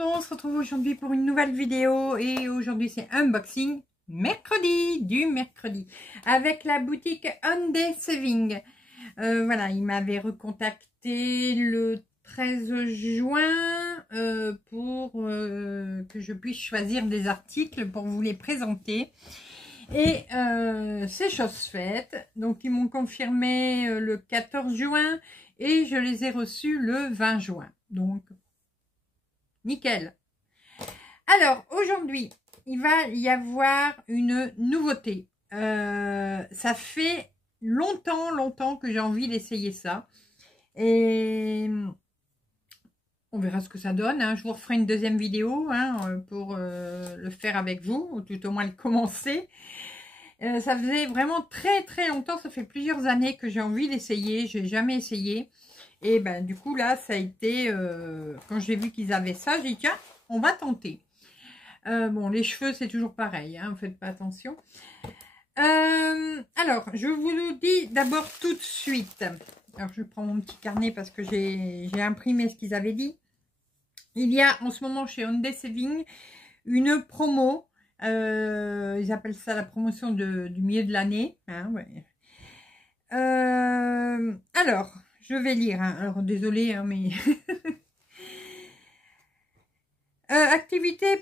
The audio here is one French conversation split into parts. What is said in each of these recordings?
monde, on se retrouve aujourd'hui pour une nouvelle vidéo et aujourd'hui c'est unboxing du mercredi avec la boutique Hyundai Saving. Voilà, il m'avait recontacté le 13 juin pour que je puisse choisir des articles pour vous les présenter. Et c'est chose faite. Donc ils m'ont confirmé le 14 juin et je les ai reçus le 20 juin. Donc nickel. Alors aujourd'hui il va y avoir une nouveauté. Ça fait longtemps que j'ai envie d'essayer ça. Et on verra ce que ça donne. Hein. Je vous referai une deuxième vidéo pour le faire avec vous, ou tout au moins le commencer. Ça faisait vraiment très longtemps, ça fait plusieurs années que j'ai envie d'essayer, j'ai jamais essayé. Et ben du coup là, ça a été, quand j'ai vu qu'ils avaient ça, j'ai dit tiens, on va tenter. Bon, les cheveux c'est toujours pareil, hein, faites pas attention. Alors, je vous le dis d'abord tout de suite. Alors je prends mon petit carnet parce que j'ai imprimé ce qu'ils avaient dit. Il y a en ce moment chez Hyundai Saving une promo. Ils appellent ça la promotion du milieu de l'année. Hein, ouais. Alors, je vais lire. Hein. Alors, désolé, hein, mais... activité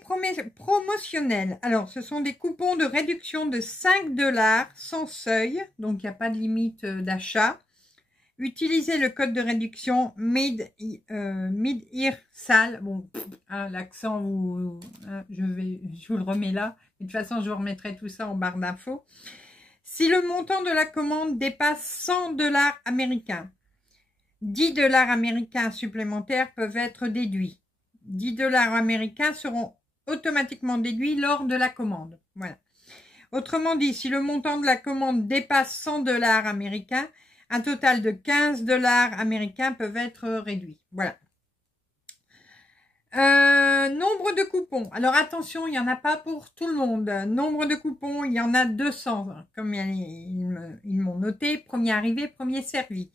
promotionnelle. Alors, ce sont des coupons de réduction de 5 $ sans seuil. Donc, il n'y a pas de limite d'achat. Utilisez le code de réduction MIDIRSAL. Bon, hein, l'accent, je vous le remets là. De toute façon, je vous remettrai tout ça en barre d'infos. Si le montant de la commande dépasse 100 $ américains, 10 $ américains supplémentaires peuvent être déduits. 10 $ américains seront automatiquement déduits lors de la commande. Voilà. Autrement dit, si le montant de la commande dépasse 100 $ américains, un total de 15 $ américains peuvent être réduits. Voilà. Nombre de coupons. Alors attention, il n'y en a pas pour tout le monde. Nombre de coupons, il y en a 200. Comme ils m'ont noté, premier arrivé, premier servi.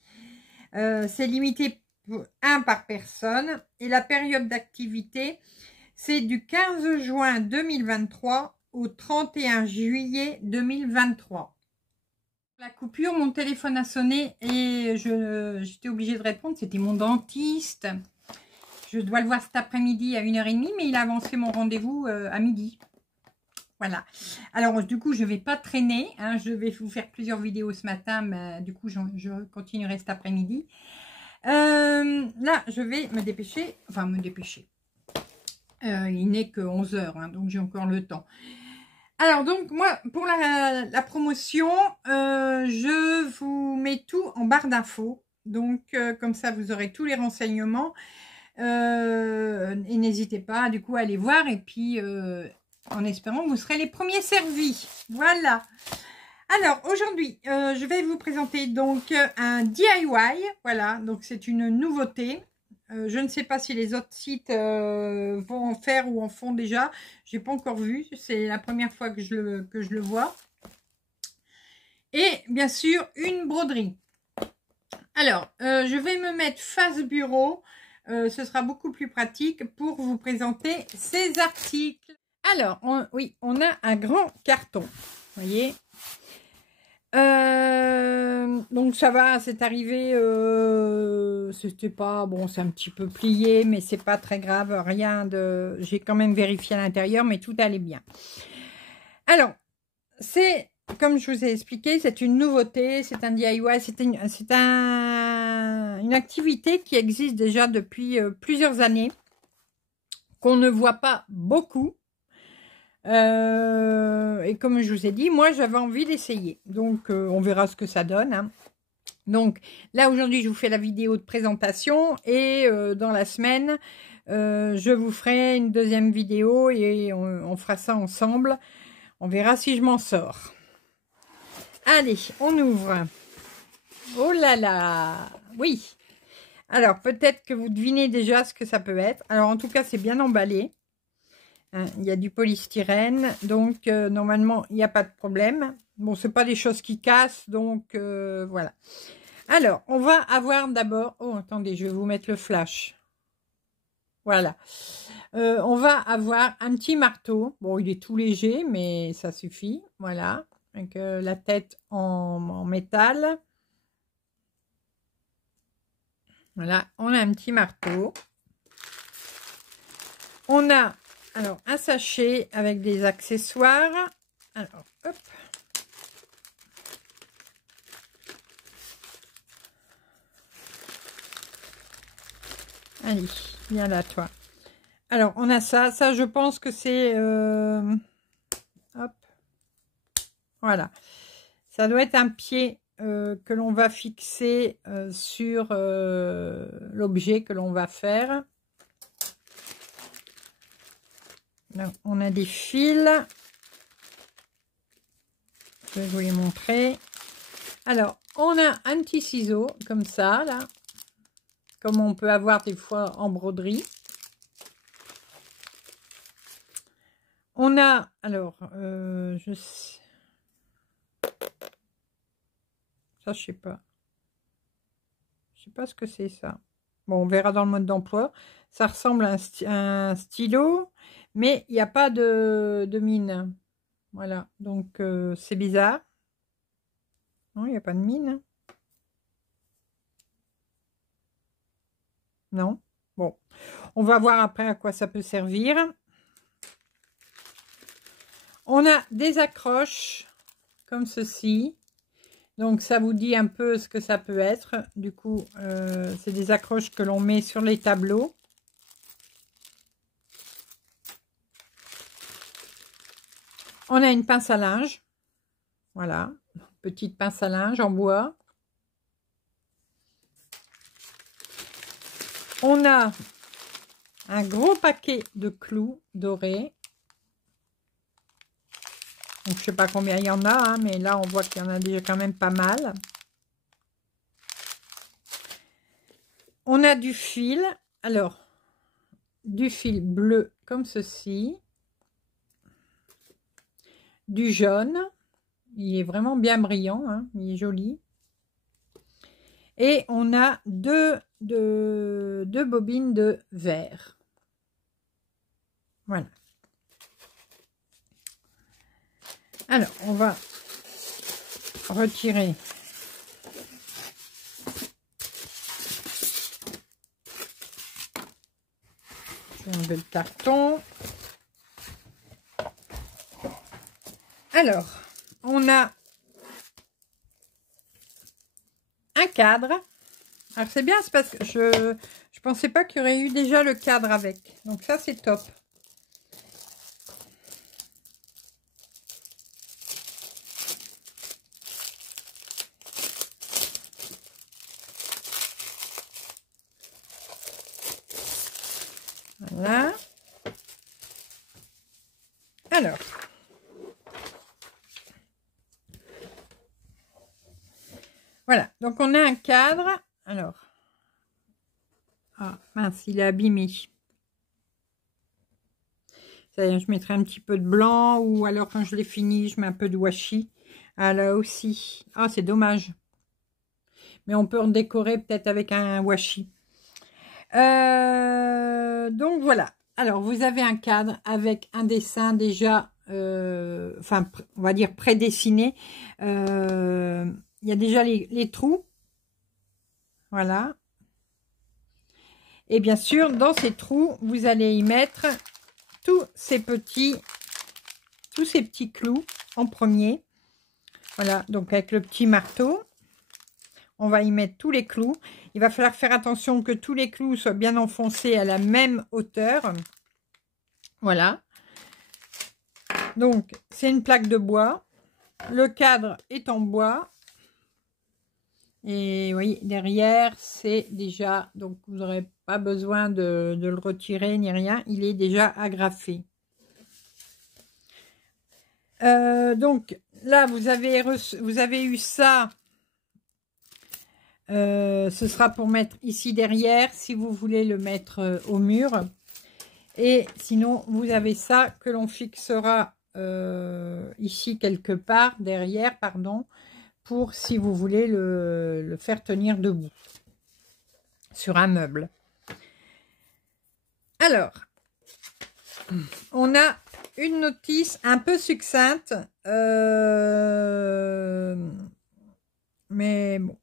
C'est limité pour 1 par personne. Et la période d'activité, c'est du 15 juin 2023 au 31 juillet 2023. La coupure, mon téléphone a sonné et j'étais obligée de répondre. C'était mon dentiste. Je dois le voir cet après-midi à 1h30, mais il a avancé mon rendez-vous à midi. Voilà. Alors, du coup, je ne vais pas traîner. Hein, je vais vous faire plusieurs vidéos ce matin, mais du coup, je continuerai cet après-midi. Là, je vais me dépêcher. Enfin, me dépêcher. Il n'est que 11 h, hein, donc j'ai encore le temps. Alors donc moi pour la promotion je vous mets tout en barre d'infos, donc comme ça vous aurez tous les renseignements et n'hésitez pas du coup à aller voir et puis en espérant que vous serez les premiers servis. Voilà. Alors aujourd'hui je vais vous présenter donc un DIY. Voilà, donc c'est une nouveauté. Je ne sais pas si les autres sites vont en faire ou en font déjà. Je n'ai pas encore vu. C'est la première fois que je le vois. Et bien sûr, une broderie. Alors, je vais me mettre face bureau. Ce sera beaucoup plus pratique pour vous présenter ces articles. Alors, oui, on a un grand carton. Vous voyez ? Donc ça va, c'est arrivé, c'était pas, bon c'est un petit peu plié, mais c'est pas très grave, rien de, j'ai quand même vérifié à l'intérieur, mais tout allait bien. Alors, c'est, comme je vous ai expliqué, c'est une nouveauté, c'est un DIY, c'est une activité qui existe déjà depuis plusieurs années, qu'on ne voit pas beaucoup. Et comme je vous ai dit, moi j'avais envie d'essayer, donc on verra ce que ça donne, hein. Donc là aujourd'hui je vous fais la vidéo de présentation et dans la semaine je vous ferai une deuxième vidéo et on fera ça ensemble, on verra si je m'en sors. Allez, on ouvre. Oh là là, oui. Alors peut-être que vous devinez déjà ce que ça peut être. Alors en tout cas c'est bien emballé. Il y a du polystyrène, donc normalement il n'y a pas de problème. Bon, c'est pas des choses qui cassent, donc voilà. Alors, on va avoir d'abord... Oh, attendez, je vais vous mettre le flash. Voilà. On va avoir un petit marteau. Bon, il est tout léger, mais ça suffit. Voilà, avec la tête en métal. Voilà, on a un petit marteau. On a alors un sachet avec des accessoires. Alors, hop. Allez, viens là, toi. Alors, on a ça. Ça, je pense que c'est... hop. Voilà. Ça doit être un pied que l'on va fixer sur l'objet que l'on va faire. Là, on a des fils. Je vais vous les montrer. Alors, on a un petit ciseau comme ça, là. Comme on peut avoir des fois en broderie. On a, alors, je sais... Ça, je sais pas. Je sais pas ce que c'est ça. Bon, on verra dans le mode d'emploi. Ça ressemble à un stylo, mais il n'y a pas de mine. Voilà, donc c'est bizarre. Non, il n'y a pas de mine. Non. Bon, on va voir après à quoi ça peut servir. On a des accroches comme ceci. Donc, ça vous dit un peu ce que ça peut être. Du coup, c'est des accroches que l'on met sur les tableaux. On a une pince à linge. Voilà, petite pince à linge en bois. On a un gros paquet de clous dorés. Donc, je ne sais pas combien il y en a, hein, mais là, on voit qu'il y en a déjà quand même pas mal. On a du fil. Alors, du fil bleu comme ceci. Du jaune. Il est vraiment bien brillant, hein, il est joli. Et on a deux bobines de verre. Voilà. Alors, on va retirer je vais enlever le carton. Alors, on a un cadre. Alors, c'est bien, c'est parce que je pensais pas qu'il y aurait eu déjà le cadre avec. Donc, ça, c'est top. Voilà. Alors. Voilà. Donc, on a un cadre. Alors. Ah, mince, il est abîmé. Je mettrai un petit peu de blanc ou alors quand je l'ai fini, je mets un peu de washi. Ah, là aussi. Ah, c'est dommage. Mais on peut en décorer peut-être avec un washi. Donc voilà. Alors vous avez un cadre avec un dessin déjà, enfin on va dire prédessiné. Il y a déjà les trous. Voilà. Et bien sûr, dans ces trous, vous allez y mettre tous ces petits clous en premier. Voilà, donc avec le petit marteau. On va y mettre tous les clous. Il va falloir faire attention que tous les clous soient bien enfoncés à la même hauteur. Voilà. Donc, c'est une plaque de bois. Le cadre est en bois. Et vous voyez, derrière, c'est déjà... Donc, vous n'aurez pas besoin de le retirer ni rien. Il est déjà agrafé. Donc, là, vous avez eu ça... ce sera pour mettre ici derrière si vous voulez le mettre au mur, et sinon vous avez ça que l'on fixera ici quelque part derrière, pardon, pour si vous voulez le faire tenir debout sur un meuble. Alors on a une notice un peu succincte. Mais bon.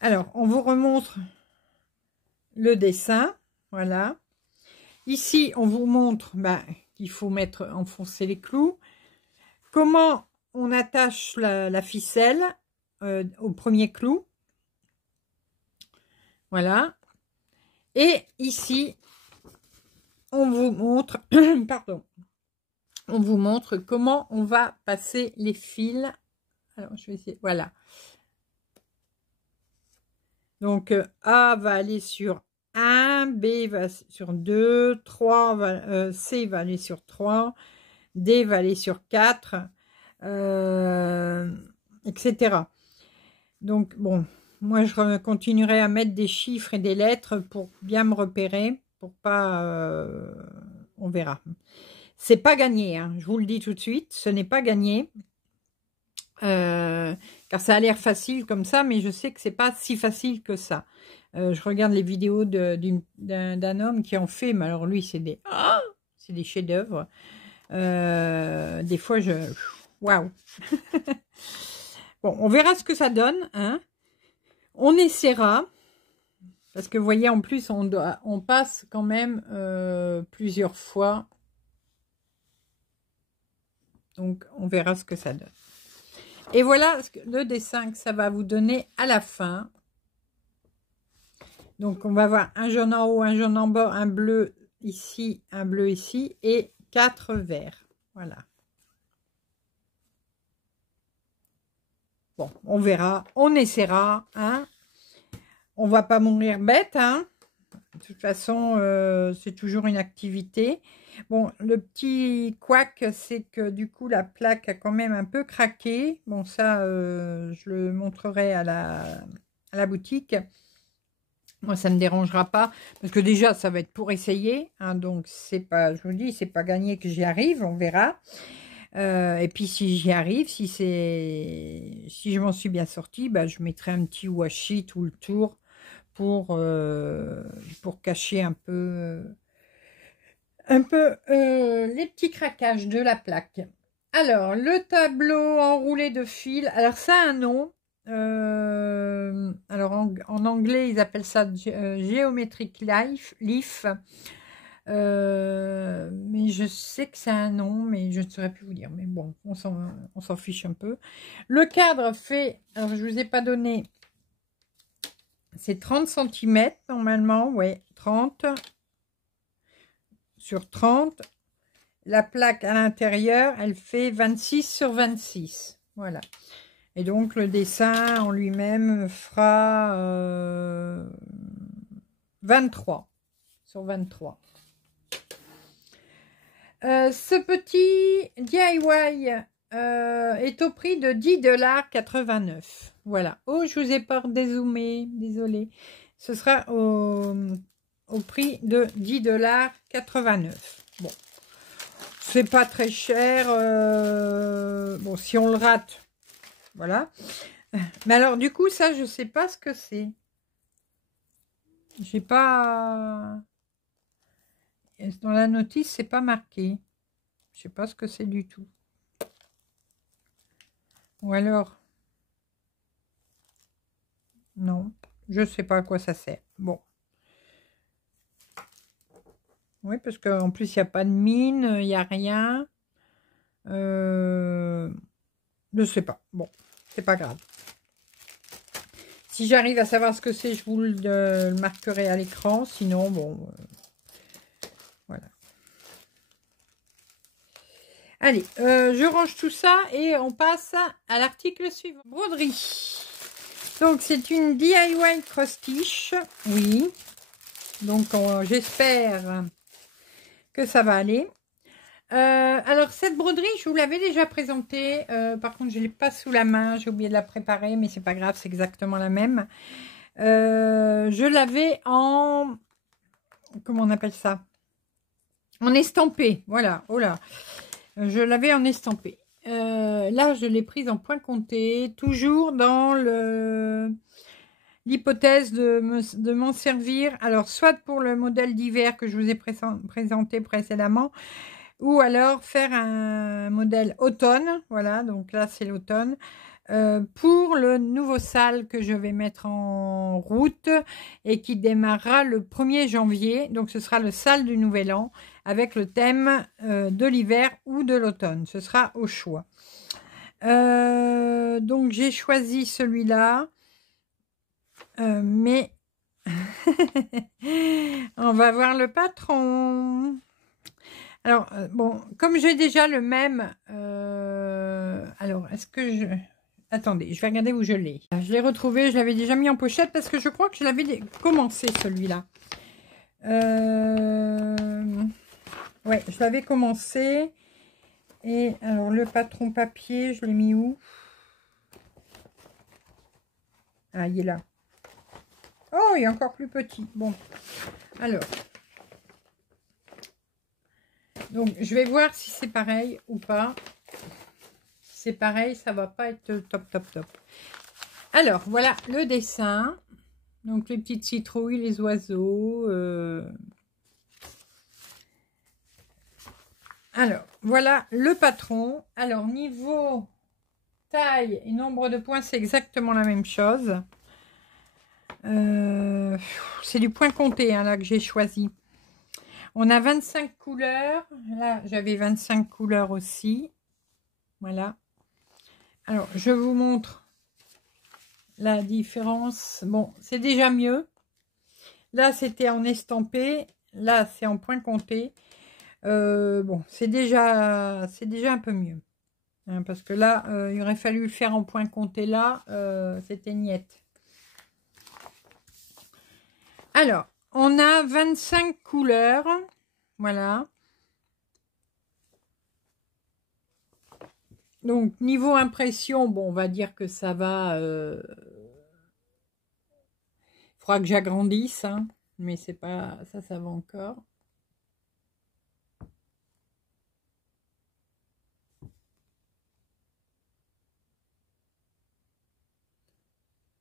Alors, on vous remontre le dessin. Voilà. Ici, on vous montre qu'il faut enfoncer les clous. Comment on attache la ficelle au premier clou. Voilà. Et ici, on vous montre, pardon, on vous montre comment on va passer les fils. Alors, je vais essayer, voilà. Donc, A va aller sur 1, B va sur 2, 3, C va aller sur 3, D va aller sur 4, etc. Donc, bon, moi, je continuerai à mettre des chiffres et des lettres pour bien me repérer, pour pas... on verra. C'est pas gagné, hein, je vous le dis tout de suite, ce n'est pas gagné. Car ça a l'air facile comme ça, mais je sais que c'est pas si facile que ça. Je regarde les vidéos d'un homme qui en fait, mais alors lui, c'est des chefs-d'œuvre. Des fois, waouh. Bon, on verra ce que ça donne, hein. On essaiera, parce que vous voyez, en plus, on passe quand même plusieurs fois. Donc, on verra ce que ça donne. Et voilà le dessin que ça va vous donner à la fin. Donc, on va avoir un jaune en haut, un jaune en bas, un bleu ici, un bleu ici et 4 verts. Voilà. Bon, on verra, on essaiera, hein. On va pas mourir bête, hein. De toute façon, c'est toujours une activité. Bon, le petit couac, c'est que du coup, la plaque a quand même un peu craqué. Bon, ça, je le montrerai à la boutique. Moi, ça ne me dérangera pas. Parce que déjà, ça va être pour essayer. Hein, donc, c'est pas, je vous dis, c'est pas gagné que j'y arrive. On verra. Et puis, si j'y arrive, si je m'en suis bien sortie, je mettrai un petit washi tout le tour pour cacher un peu les petits craquages de la plaque. Alors, le tableau enroulé de fil, alors ça a un nom. Alors, en anglais, ils appellent ça Geometric Leaf. Mais je sais que c'est un nom, mais je ne saurais plus vous dire. Mais bon, on s'en fiche un peu. Le cadre fait, alors je ne vous ai pas donné, c'est 30 cm normalement, ouais, 30 sur 30. La plaque à l'intérieur, elle fait 26 sur 26. Voilà. Et donc, le dessin en lui-même fera 23 sur 23. Ce petit DIY est au prix de 10,89 $. Voilà. Oh, je vous ai pas dézoomé. Désolé. Ce sera au prix de 10,89 $. Bon. C'est pas très cher. Bon, si on le rate, voilà. Mais alors, du coup, ça, je sais pas ce que c'est. J'ai pas... Dans la notice, c'est pas marqué. Je sais pas ce que c'est du tout. Ou alors... Non, je sais pas à quoi ça sert. Bon. Oui, parce qu'en plus, il n'y a pas de mine, il n'y a rien. Je sais pas. Bon, c'est pas grave. Si j'arrive à savoir ce que c'est, je vous le marquerai à l'écran. Sinon, bon, voilà. Allez, je range tout ça et on passe à l'article suivant. Broderie. Donc, c'est une DIY cross-stitch. Oui. Donc, j'espère que ça va aller. Alors, cette broderie, je vous l'avais déjà présentée. Par contre, je ne l'ai pas sous la main. J'ai oublié de la préparer, mais c'est pas grave, c'est exactement la même. Je l'avais en... Comment on appelle ça? En estampé. Voilà. Oh là. Je l'avais en estampé. Là, je l'ai prise en point compté. Toujours dans l'hypothèse de m'en servir, alors soit pour le modèle d'hiver que je vous ai présenté précédemment, ou alors faire un modèle automne, voilà, donc là c'est l'automne, pour le nouveau sale que je vais mettre en route et qui démarrera le 1er janvier, donc ce sera le sale du nouvel an, avec le thème de l'hiver ou de l'automne, ce sera au choix. Donc j'ai choisi celui-là, mais on va voir le patron. Alors, bon, comme j'ai déjà le même, alors, est-ce que je... Attendez, je vais regarder où je l'ai. Je l'ai retrouvé, je l'avais déjà mis en pochette parce que je crois que je l'avais commencé, celui-là. Ouais, je l'avais commencé. Et alors, le patron papier, je l'ai mis où? Ah, il est là. Oh, il est encore plus petit. Bon, alors... Donc, je vais voir si c'est pareil ou pas. Si c'est pareil, ça va pas être top, top, top. Alors, voilà le dessin. Donc, les petites citrouilles, les oiseaux. Alors, voilà le patron. Alors, niveau taille et nombre de points, c'est exactement la même chose. C'est du point compté, hein, là, que j'ai choisi. On a 25 couleurs. Là, j'avais 25 couleurs aussi. Voilà. Alors, je vous montre la différence. Bon, c'est déjà mieux. Là, c'était en estampé. Là, c'est en point compté. Bon, c'est déjà un peu mieux. Hein, parce que là, il aurait fallu le faire en point compté là. C'était niette. Alors, on a 25 couleurs. Voilà. Donc, niveau impression, bon, on va dire que ça va... Il faudra que j'agrandisse, hein, mais c'est pas... Ça va encore.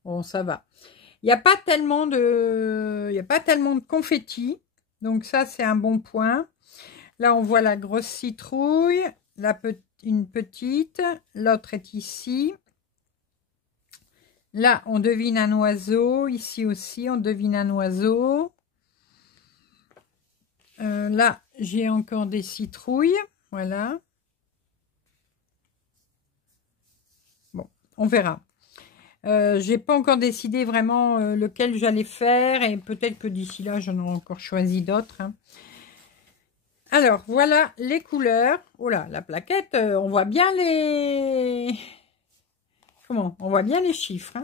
Bon, ça va. Il n'y a pas tellement de confetti. Donc ça, c'est un bon point. Là, on voit la grosse citrouille, une petite, l'autre est ici. Là, on devine un oiseau. Ici aussi, on devine un oiseau. Là, j'ai encore des citrouilles. Voilà. Bon, on verra. J'ai pas encore décidé vraiment lequel j'allais faire. Et peut-être que d'ici là, j'en aurai encore choisi d'autres. Hein. Alors, voilà les couleurs. Oh là, la plaquette, on voit bien les... Comment? On voit bien les chiffres. Hein.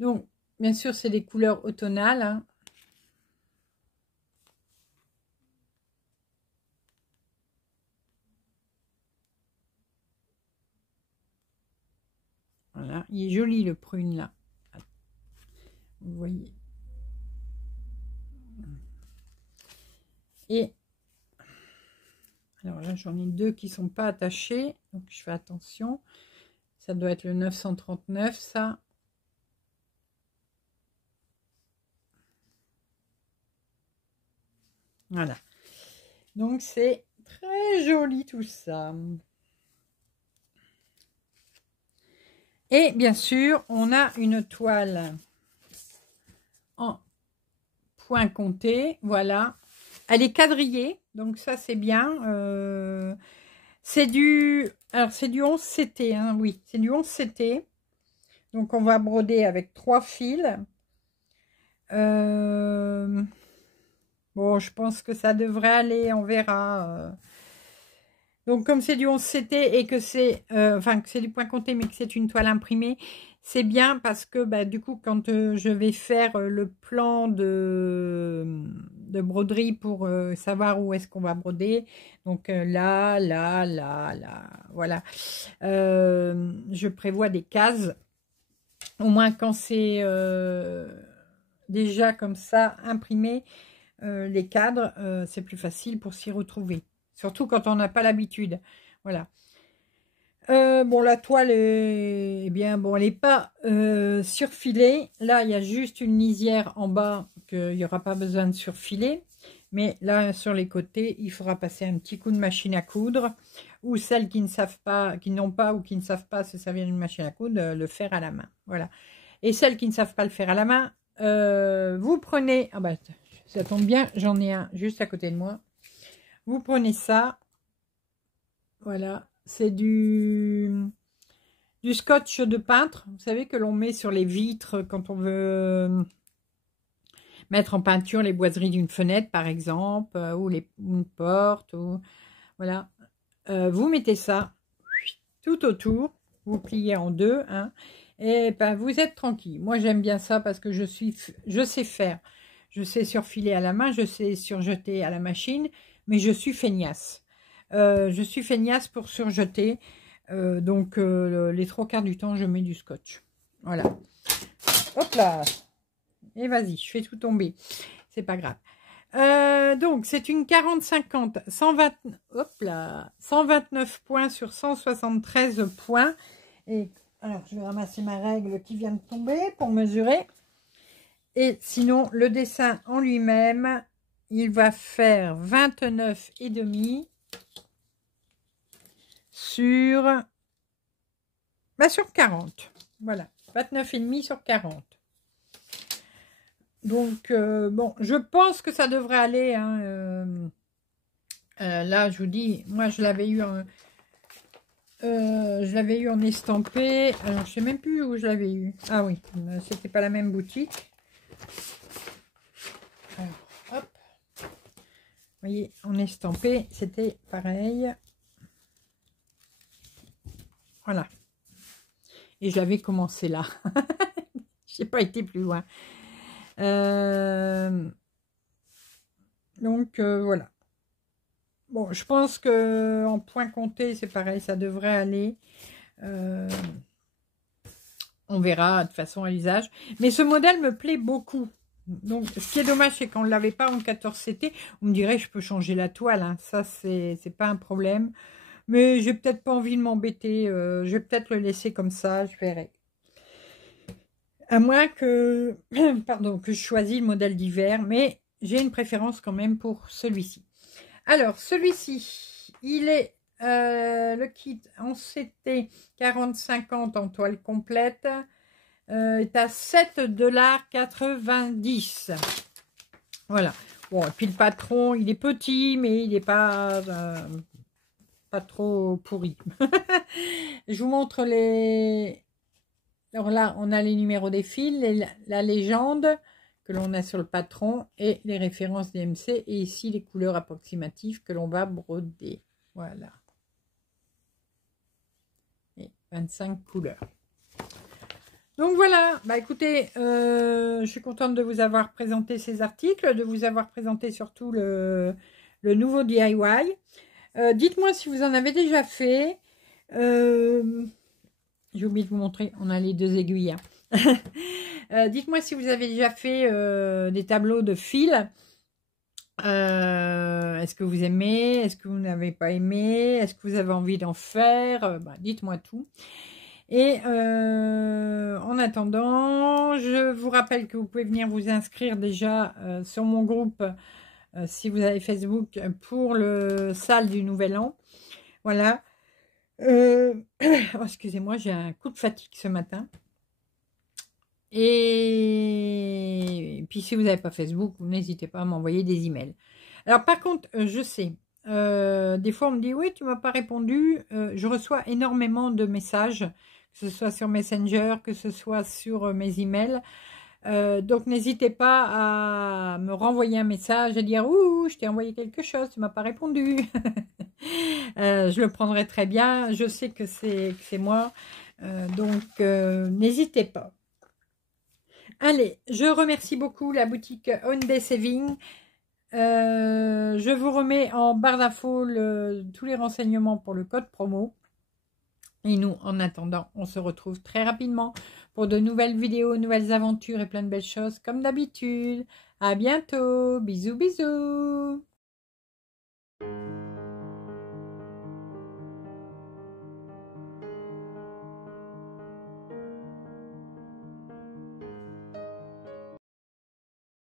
Donc, bien sûr, c'est des couleurs automnales. Hein. Voilà, il est joli le prune là. Vous voyez. Et alors là, j'en ai deux qui sont pas attachés, donc je fais attention. Ça doit être le 939, ça. Voilà. Donc c'est très joli tout ça. Et bien sûr, on a une toile en point compté. Voilà. Elle est quadrillée, donc ça c'est bien. C'est du 11 CT, hein, oui, c'est du 11 CT. Donc on va broder avec 3 fils. Bon, je pense que ça devrait aller, on verra. Donc comme c'est du 11 CT et que c'est enfin que c'est du point compté mais que c'est une toile imprimée, c'est bien parce que bah, du coup quand je vais faire le plan de broderie pour savoir où est-ce qu'on va broder, donc là, voilà, je prévois des cases, au moins quand c'est déjà comme ça imprimé, les cadres, c'est plus facile pour s'y retrouver. Surtout quand on n'a pas l'habitude. Voilà. Bon, la toile est, eh bien, bon, elle n'est pas surfilée. Là, il y a juste une lisière en bas qu'il n'y aura pas besoin de surfiler. Mais là, sur les côtés, il faudra passer un petit coup de machine à coudre. Ou celles qui ne savent pas, qui n'ont pas ou qui ne savent pas se servir d'une machine à coudre, le faire à la main. Voilà. Et celles qui ne savent pas le faire à la main, vous prenez... Ah bah, ça tombe bien, j'en ai un juste à côté de moi. Vous prenez ça. Voilà. C'est du scotch de peintre. Vous savez que l'on met sur les vitres quand on veut mettre en peinture les boiseries d'une fenêtre, par exemple, ou une porte. Ou, voilà. Vous mettez ça tout autour. Vous pliez en deux. Hein, et ben, vous êtes tranquille. Moi, j'aime bien ça parce que je sais faire. Je sais surfiler à la main, je sais surjeter à la machine, mais je suis feignasse. Je suis feignasse pour surjeter. Donc, les 3/4 du temps, je mets du scotch. Voilà. Hop là. Et vas-y, je fais tout tomber. C'est pas grave. Donc, c'est une 40-50. 129 points sur 173 points. Et alors, je vais ramasser ma règle qui vient de tomber pour mesurer. Et sinon, le dessin en lui-même, il va faire 29,5 sur 40. Voilà, 29,5 sur 40. Donc, bon, je pense que ça devrait aller. Hein, là, je vous dis, moi, je l'avais eu en estampé. Alors, je sais même plus où je l'avais eu. Ah oui, c'était pas la même boutique. Alors, hop. Vous voyez, en estampé, c'était pareil. Voilà. Et je l'avais commencé là. Je n'ai pas été plus loin. Donc, voilà. Bon, je pense que en point compté, c'est pareil, ça devrait aller. On verra de toute façon à l'usage. Mais ce modèle me plaît beaucoup. Donc, ce qui est dommage, c'est qu'on ne l'avait pas en 14CT. On me dirait, je peux changer la toile. Hein. Ça, c'est pas un problème. Mais j'ai peut-être pas envie de m'embêter. Je vais peut-être le laisser comme ça. Je verrai. À moins que, pardon, que je choisis le modèle d'hiver. Mais j'ai une préférence quand même pour celui-ci. Alors, celui-ci, il est le kit en CT 40-50 en toile complète. Est à 7,90 $. Voilà. Bon, et puis le patron, il est petit, mais il n'est pas trop pourri. Je vous montre les... Alors là, on a les numéros des fils, la légende que l'on a sur le patron et les références DMC. Et ici, les couleurs approximatives que l'on va broder. Voilà. Et 25 couleurs. Donc voilà, bah écoutez, je suis contente de vous avoir présenté ces articles, de vous avoir présenté surtout le nouveau DIY. Dites-moi si vous en avez déjà fait. J'ai oublié de vous montrer, on a les deux aiguilles. Hein. Dites-moi si vous avez déjà fait des tableaux de fils. Est-ce que vous aimez? Est-ce que vous n'avez pas aimé? Est-ce que vous avez envie d'en faire? Bah, dites-moi tout. Et en attendant, je vous rappelle que vous pouvez venir vous inscrire déjà sur mon groupe si vous avez Facebook pour le salle du Nouvel An. Voilà. Oh, excusez-moi, j'ai un coup de fatigue ce matin. Et puis si vous n'avez pas Facebook, n'hésitez pas à m'envoyer des emails. Alors par contre, je sais, des fois on me dit oui, tu m'as pas répondu. Je reçois énormément de messages, que ce soit sur Messenger, que ce soit sur mes emails. Donc n'hésitez pas à me renvoyer un message et dire ouh, je t'ai envoyé quelque chose, tu m'as pas répondu. Je le prendrai très bien. Je sais que c'est moi, donc n'hésitez pas. Allez, je remercie beaucoup la boutique Hyundai Saving. Je vous remets en barre d'infos tous les renseignements pour le code promo. Et nous, en attendant, on se retrouve très rapidement pour de nouvelles vidéos, nouvelles aventures et plein de belles choses comme d'habitude. À bientôt. Bisous, bisous.